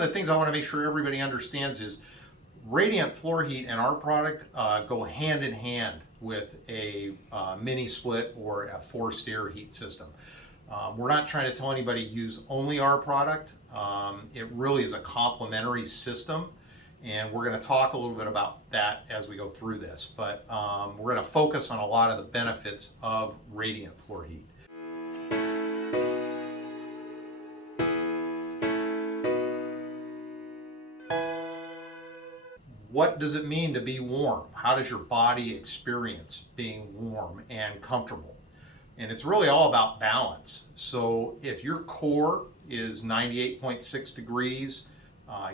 of the things I want to make sure everybody understands is radiant floor heat and our product go hand in hand with a mini split or a forced air heat system. We're not trying to tell anybody use only our product. It really is a complementary system, and we're going to talk a little bit about that as we go through this. But we're going to focus on a lot of the benefits of radiant floor heat. What does it mean to be warm? How does your body experience being warm and comfortable? And it's really all about balance. So if your core is 98.6 degrees,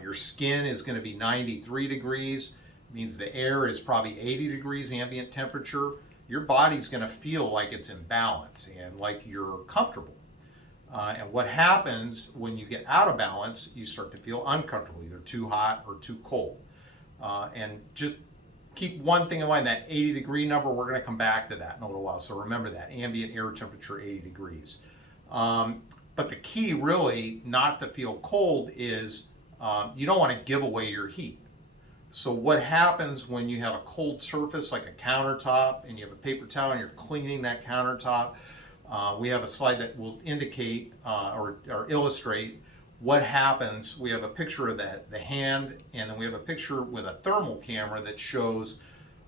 your skin is going to be 93 degrees, it means the air is probably 80 degrees ambient temperature, your body's going to feel like it's in balance and like you're comfortable. And what happens when you get out of balance, you start to feel uncomfortable, either too hot or too cold. And just keep one thing in mind, that 80-degree number, we're going to come back to that in a little while. So remember that, ambient air temperature, 80 degrees. But the key really not to feel cold is you don't want to give away your heat. So what happens when you have a cold surface like a countertop and you have a paper towel and you're cleaning that countertop, we have a slide that will indicate or illustrate what happens. We have a picture of the hand, and then we have a picture with a thermal camera that shows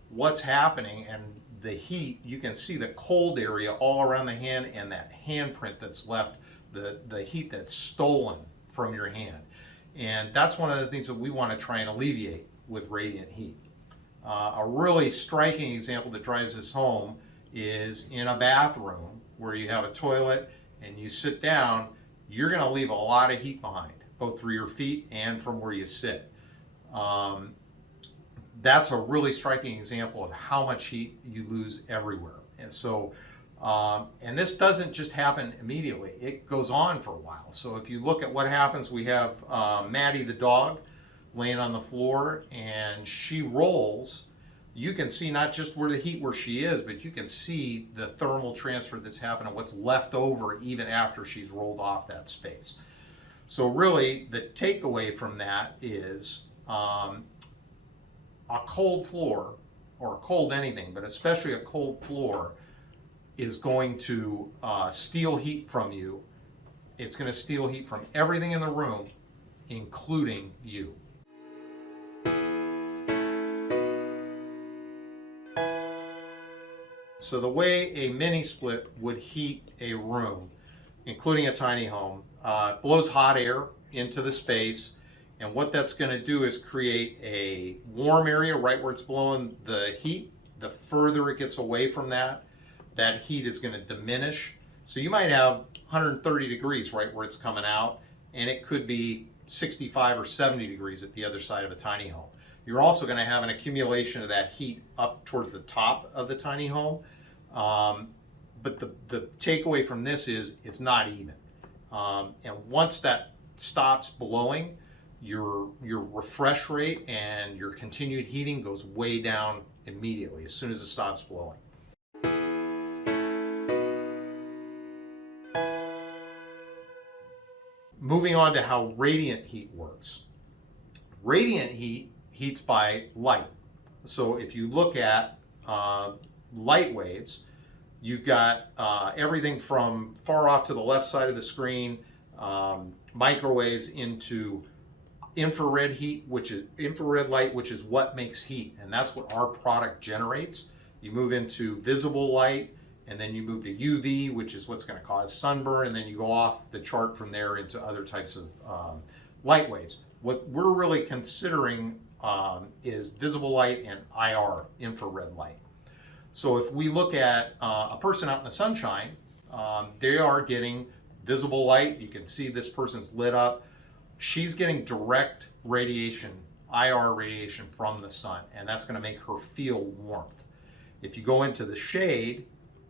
what's happening, and the heat. You can see the cold area all around the hand and that handprint that's left, the heat that's stolen from your hand. And that's one of the things that we want to try and alleviate with radiant heat. A really striking example that drives this home is in a bathroom where you have a toilet and you sit down. You're going to leave a lot of heat behind, both through your feet and from where you sit. That's a really striking example of how much heat you lose everywhere. And so, and this doesn't just happen immediately. It goes on for a while. So if you look at what happens, we have Maddie the dog laying on the floor, and she rolls. You can see not just where the heat where she is, but you can see the thermal transfer that's happening, what's left over even after she's rolled off that space. So really the takeaway from that is a cold floor, or a cold anything, but especially a cold floor, is going to steal heat from you. It's going to steal heat from everything in the room, including you. So the way a mini split would heat a room, including a tiny home, blows hot air into the space, and what that's going to do is create a warm area right where it's blowing the heat. The further it gets away from that heat is going to diminish. So you might have 130 degrees right where it's coming out, and it could be 65 or 70 degrees at the other side of a tiny home. You're also going to have an accumulation of that heat up towards the top of the tiny home. But the takeaway from this is it's not even. And once that stops blowing, your refresh rate and your continued heating goes way down immediately as soon as it stops blowing. Moving on to how radiant heat works. Radiant heat heats by light. So if you look at light waves, you've got everything from far off to the left side of the screen, microwaves, into infrared heat, which is infrared light, which is what makes heat, and that's what our product generates. You move into visible light, and then you move to UV, which is what's going to cause sunburn, and then you go off the chart from there into other types of light waves. What we're really considering is visible light and IR, infrared light. So if we look at a person out in the sunshine, they are getting visible light. You can see this person's lit up. She's getting direct radiation, IR radiation from the sun, and that's going to make her feel warmth. If you go into the shade,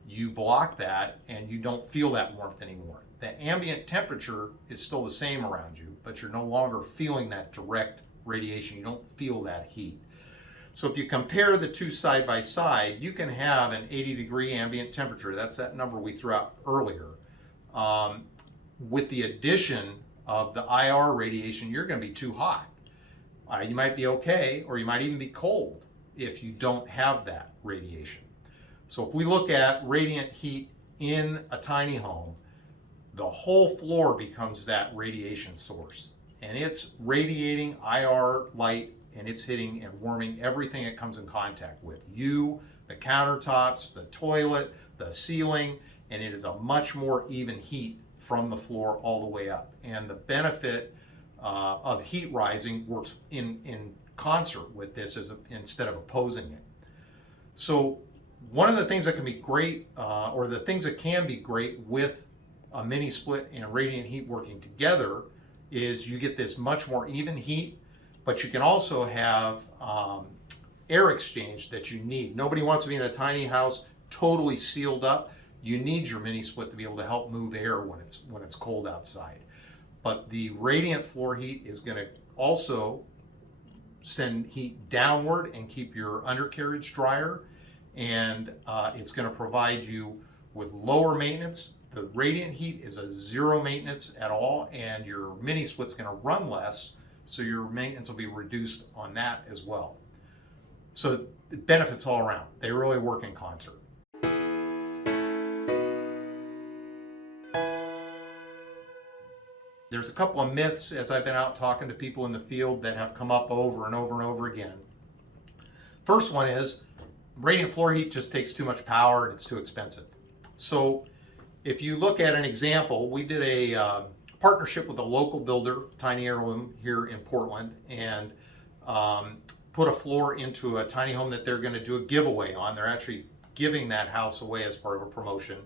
you block that and you don't feel that warmth anymore. The ambient temperature is still the same around you, but you're no longer feeling that direct radiation. You don't feel that heat. So if you compare the two side by side, you can have an 80-degree ambient temperature. That's that number we threw out earlier. With the addition of the IR radiation, you're going to be too hot. You might be okay, or you might even be cold if you don't have that radiation. So if we look at radiant heat in a tiny home, the whole floor becomes that radiation source. And it's radiating IR light, and it's hitting and warming everything it comes in contact with. You, the countertops, the toilet, the ceiling, and it is a much more even heat from the floor all the way up. And the benefit of heat rising works in concert with this instead of opposing it. So one of the things that can be great, or the things that can be great with a mini split and radiant heat working together, is you get this much more even heat, but you can also have air exchange that you need. Nobody wants to be in a tiny house totally sealed up. You need your mini split to be able to help move air when it's cold outside. But the radiant floor heat is going to also send heat downward and keep your undercarriage drier, and it's going to provide you with lower maintenance. The radiant heat is a zero maintenance at all, and your mini split's going to run less, so your maintenance will be reduced on that as well. So the benefits all around. They really work in concert. There's a couple of myths as I've been out talking to people in the field that have come up over and over and over again. First one is radiant floor heat just takes too much power and it's too expensive. So if you look at an example, we did a partnership with a local builder, Tiny Heirloom here in Portland, and put a floor into a tiny home that they're going to do a giveaway on. They're actually giving that house away as part of a promotion.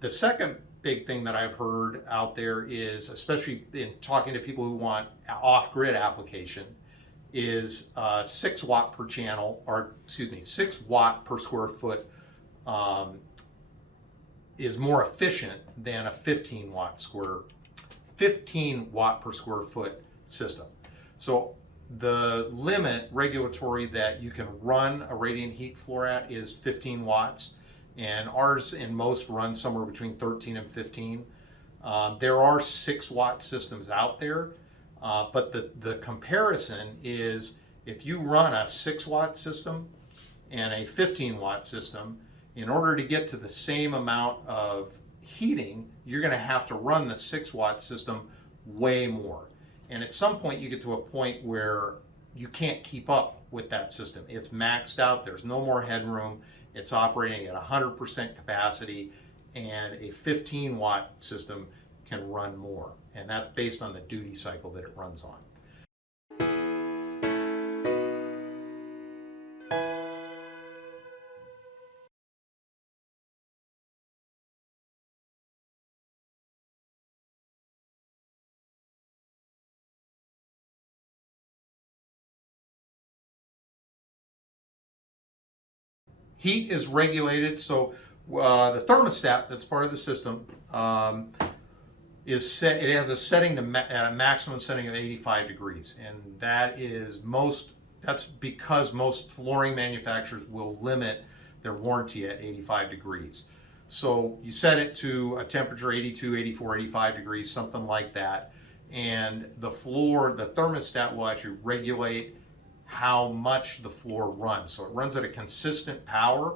The second big thing that I've heard out there is, especially in talking to people who want off-grid application, is 6 watt per channel, or excuse me, 6 watt per square foot is more efficient than a 15 watt per square foot system. So the limit regulatory that you can run a radiant heat floor at is 15 watts. And ours and most run somewhere between 13 and 15. There are 6 watt systems out there, but the comparison is if you run a 6 watt system and a 15 watt system, in order to get to the same amount of heating, you're going to have to run the 6 watt system way more. And at some point you get to a point where you can't keep up with that system. It's maxed out, there's no more headroom. It's operating at 100% capacity, and a 15 watt system can run more. And that's based on the duty cycle that it runs on. Heat is regulated, so the thermostat that's part of the system is set. It has a setting at a maximum setting of 85 degrees, and that's because most flooring manufacturers will limit their warranty at 85 degrees. So you set it to a temperature 82, 84, 85 degrees, something like that, and the thermostat will actually regulate how much the floor runs. So it runs at a consistent power,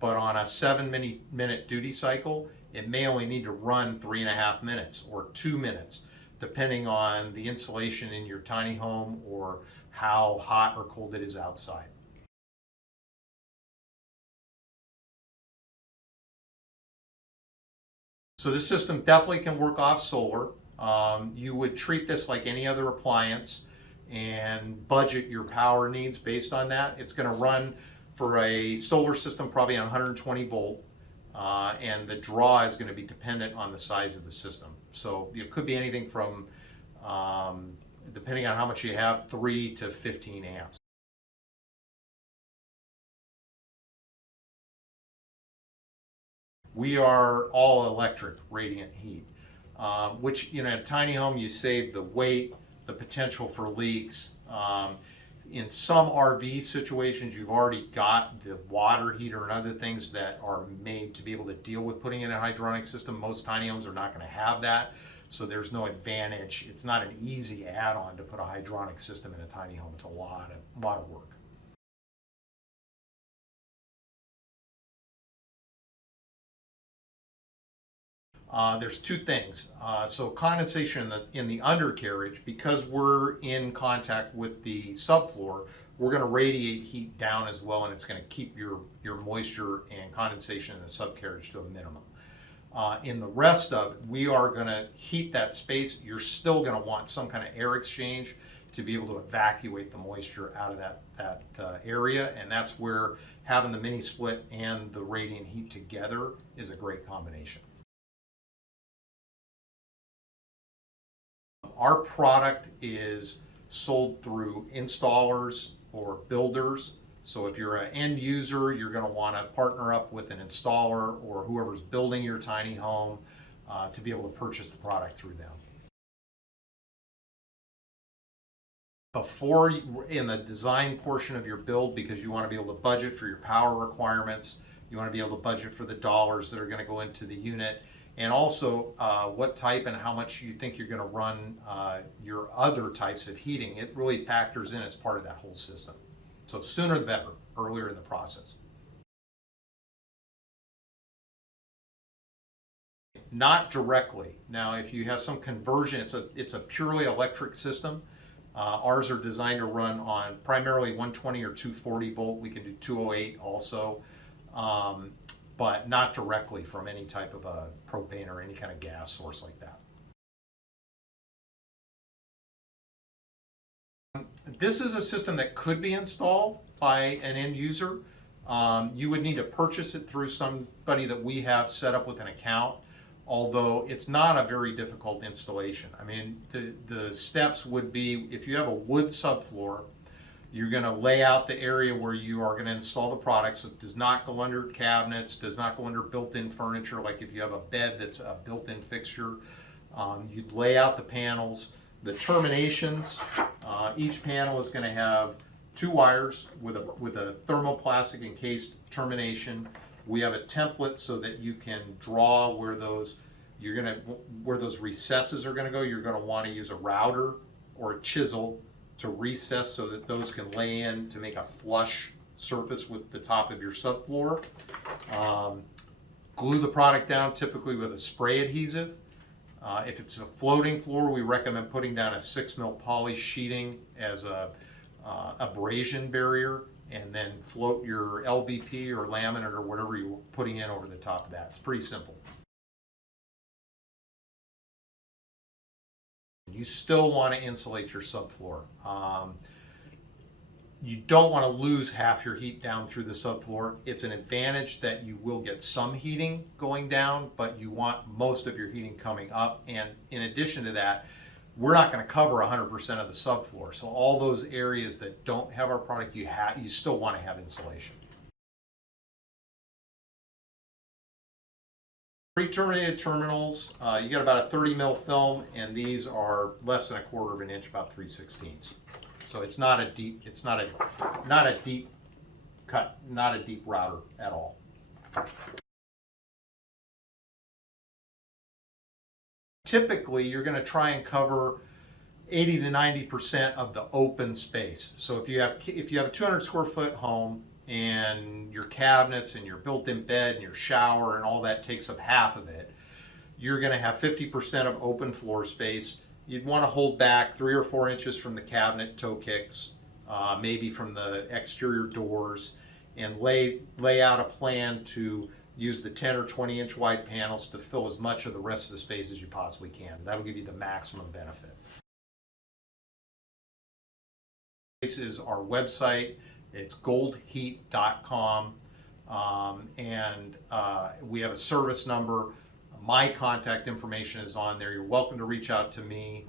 but on a 7-minute duty cycle, it may only need to run 3.5 minutes or 2 minutes, depending on the insulation in your tiny home or how hot or cold it is outside. So this system definitely can work off solar. You would treat this like any other appliance and budget your power needs based on that. It's going to run for a solar system probably on 120 volt, and the draw is going to be dependent on the size of the system. So it could be anything from, depending on how much you have, 3 to 15 amps. We are all electric radiant heat, which, in a tiny home, you save the weight, the potential for leaks. In some RV situations, you've already got the water heater and other things that are made to be able to deal with putting in a hydronic system. Most tiny homes are not going to have that, so there's no advantage. It's not an easy add-on to put a hydronic system in a tiny home. It's a lot of work. There's two things. So condensation in the undercarriage, because we're in contact with the subfloor, we're going to radiate heat down as well, and it's going to keep your moisture and condensation in the subcarriage to a minimum. In the rest of it, we are going to heat that space. You're still going to want some kind of air exchange to be able to evacuate the moisture out of that area, and that's where having the mini split and the radiant heat together is a great combination. Our product is sold through installers or builders. So if you're an end user, you're going to want to partner up with an installer or whoever's building your tiny home to be able to purchase the product through them. Before, in the design portion of your build, because you want to be able to budget for your power requirements, you want to be able to budget for the dollars that are going to go into the unit, and also what type and how much you think you're going to run your other types of heating. It really factors in as part of that whole system. So sooner the better, earlier in the process. Not directly. Now, if you have some conversion, it's a purely electric system. Ours are designed to run on primarily 120 or 240 volt. We can do 208 also. But not directly from any type of a propane or any kind of gas source like that. This is a system that could be installed by an end user. You would need to purchase it through somebody that we have set up with an account, although it's not a very difficult installation. I mean, the steps would be, if you have a wood subfloor, you're going to lay out the area where you are going to install the product, so it does not go under cabinets, does not go under built-in furniture. Like if you have a bed that's a built-in fixture, you'd lay out the panels. The terminations, each panel is going to have 2 wires with a thermoplastic encased termination. We have a template so that you can draw where those recesses are going to go. You're going to want to use a router or a chisel to recess so that those can lay in to make a flush surface with the top of your subfloor. Glue the product down typically with a spray adhesive. If it's a floating floor, we recommend putting down a 6mm poly sheeting as a abrasion barrier, and then float your LVP or laminate or whatever you're putting in over the top of that. It's pretty simple. You still want to insulate your subfloor. You don't want to lose half your heat down through the subfloor. It's an advantage that you will get some heating going down, but you want most of your heating coming up. And in addition to that, we're not going to cover 100% of the subfloor. So all those areas that don't have our product, you still want to have insulation. Pre-terminated terminals, you got about a 30 mil film, and these are less than a quarter of an inch, about 3/16. So it's not a deep, not a deep cut, not a deep router at all. Typically, you're going to try and cover 80 to 90% of the open space. So if you have a 200 square foot home and your cabinets and your built-in bed and your shower and all that takes up half of it, you're going to have 50% of open floor space. You'd want to hold back 3 or 4 inches from the cabinet toe kicks, maybe from the exterior doors, and lay out a plan to use the 10 or 20 inch wide panels to fill as much of the rest of the space as you possibly can. That'll give you the maximum benefit. This is our website. It's goldheat.com, and we have a service number. My contact information is on there. You're welcome to reach out to me.